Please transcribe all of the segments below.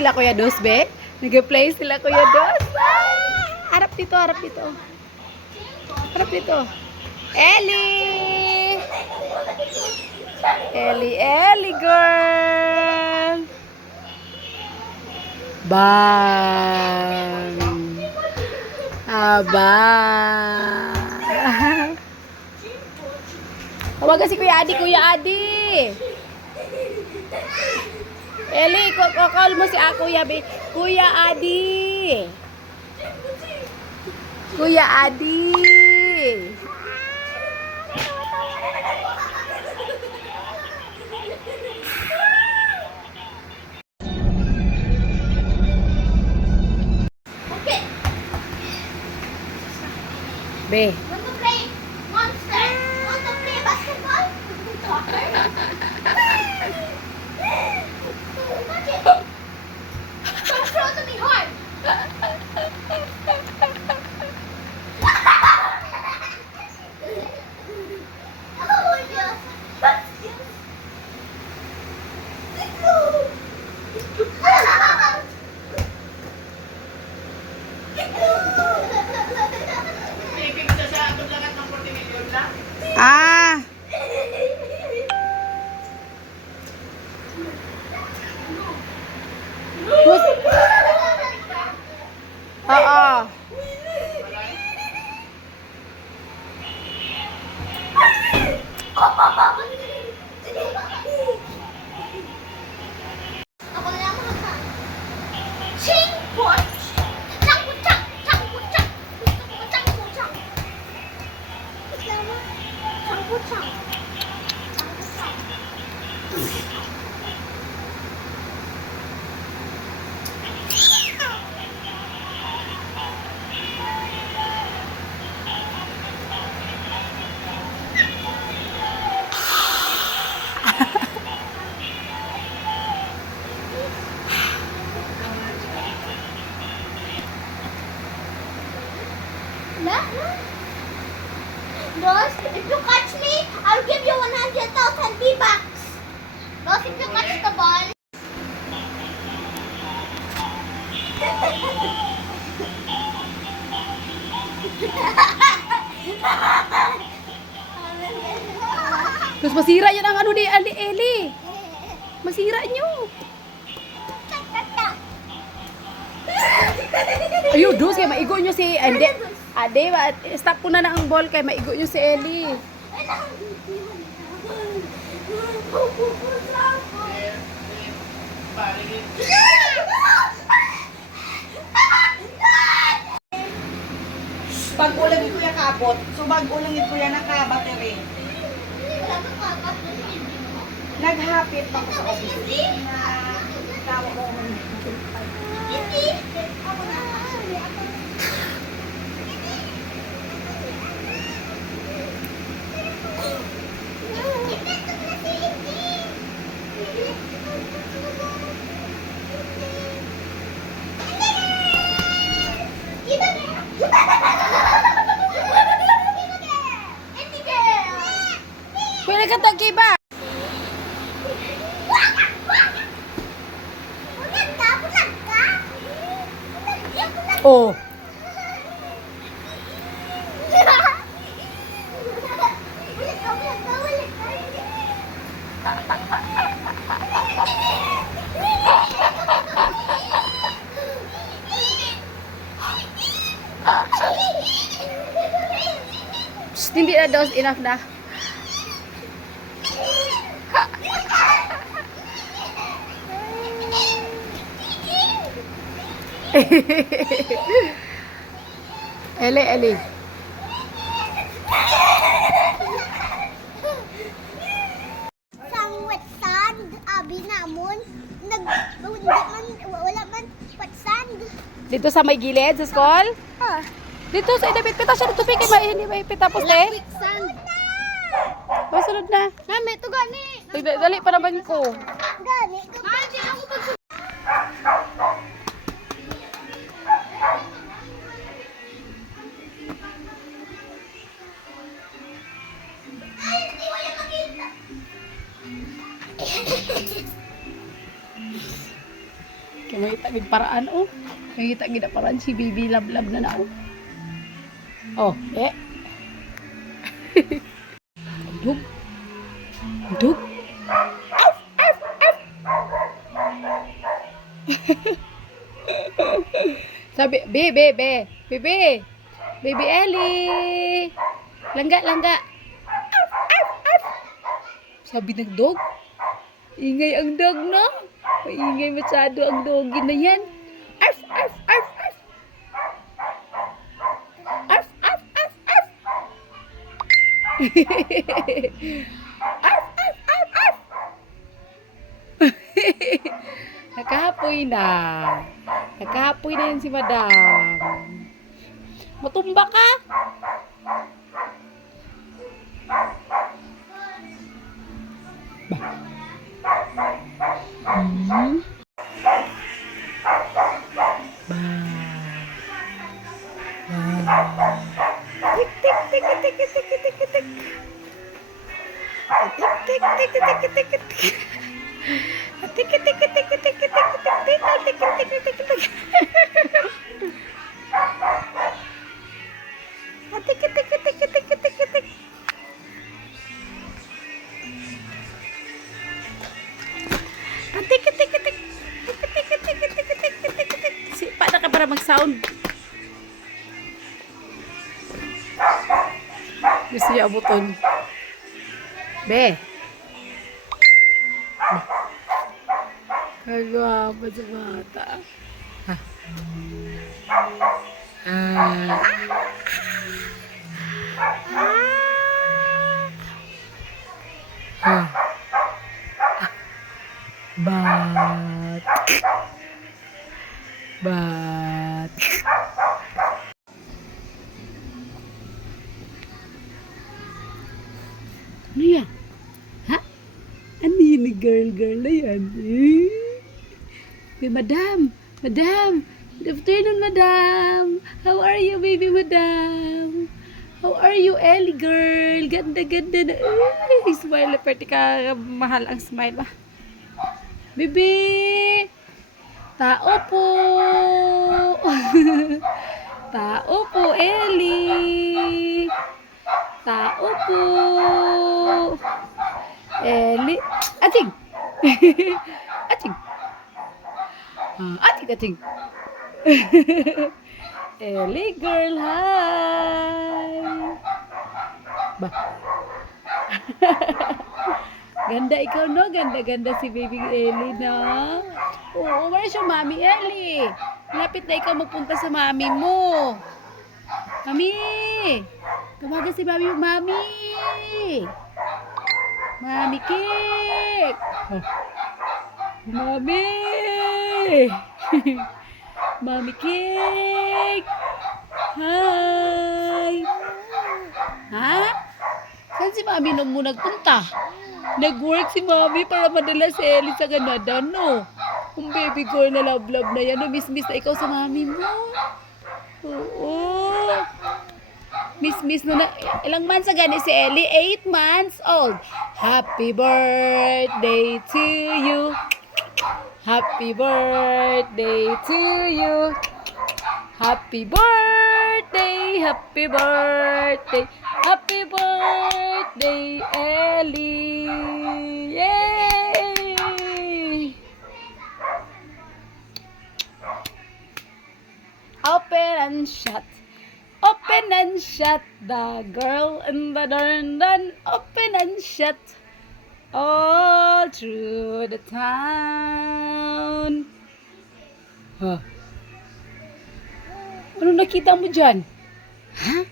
sila Kuya Dos, be. Nag-play sila Kuya Dos. Harap dito, harap dito. Harap dito. Ellie! Ellie girl! Bang! Abang! Tawagan si Kuya Adi, Kuya Adi! Ellie, call mo si Kuya B. Kuya Adi! Kuya Adi! B. Want to play monster? Want to play basketball? Soccer? Touch it. Don't throw to me hard. Oh, yes. Ah! Oo. Ako na lang mga Ching pot! Chang po chang! Chang po chang! Chang po chang! Chang po chang! Boss, if you catch me, I'll give you 100,000 V-Bucks. Boss, if you catch the ball. Terus masira yan ang ano ni Ellie. Masira nyo. Ayun, Dos, kaya maigo nyo si... Ade, stop ko na ang ball kaya maigo nyo si Ellie. Pag ulang ito yung kapot, so pag ulang ito yan naka-battery. Naghapit pa ko sa office. Tawa ko Pwede ka tagkiba. Oh. Psst, hindi na Dos, enough na. Eli. Sang wet sand, abi namon, wala man wet sand. Dito sa may gilid sa school? Ah, Dito sa idabit pita siya dito kay may pita tapos wet sand. Masunod na. Nami, to gani. Dali pa naman ko. Gani. Gani, ako pag Kaya may may paraan, oh. Nakita gina paraan si baby love na na, oh. Oh, eh. Dug. Dug. Arf, arf, arf. Sabi, bebe. Baby Ellie. Langga. Arf, arf, arf. Sabi ng dog. Ingay ang dog, no? Maingay masyado ang doggy na yan. Arf, arf, arf, arf. Arf, arf, arf, arf. Arf, arf, arf, arf. Nakahapoy na. Nakahapoy na yan si madam. Matumba ka? Hmm? Paano ka para mag-sound? Gusto niya abuton. Be. Kagwapa sa bata. Ha. Bat. Ano yan? Ha? Ano yun ni girl na yan? Madam. Good afternoon, madam. How are you, baby madam? How are you, Ellie girl? Ganda na. Ay, smile na pwede ka. Mahal ang smile, ah. Baby! Tao po! Tao po, Ellie! Tao po! Ellie! Ating! Ating! Ating! Ellie girl, hi! Ba? Ganda ikaw, no? Ganda si baby Ellie, no? Oo, where's your mommy, Ellie? Lapit na ikaw magpunta sa mami mo. Mami! Tumaga si mami. Mami cake! Oh. Mami! Mami cake! Hi! Ha? Saan si mami nung mo nagpunta? Nag-work si mami para madala si Ellie sa Canada, no? Kung baby girl na love na yan, miss na ikaw sa mami mo. Oo. Miss na. Ilang months na gani si Ellie? 8 months old. Happy birthday to you. Happy birthday to you. Happy birthday. Happy birthday, Ellie. Yay! Open and shut. Open and shut. The girl in the dun. Open and shut. All through the town. Huh? Ano nakita mo dyan? Ha?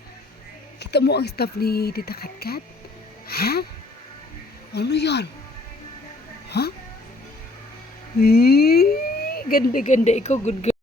Kita mo ang staff ni Tita Katkat? Ha? Ano yan? Ha? Ganda ikaw, good girl.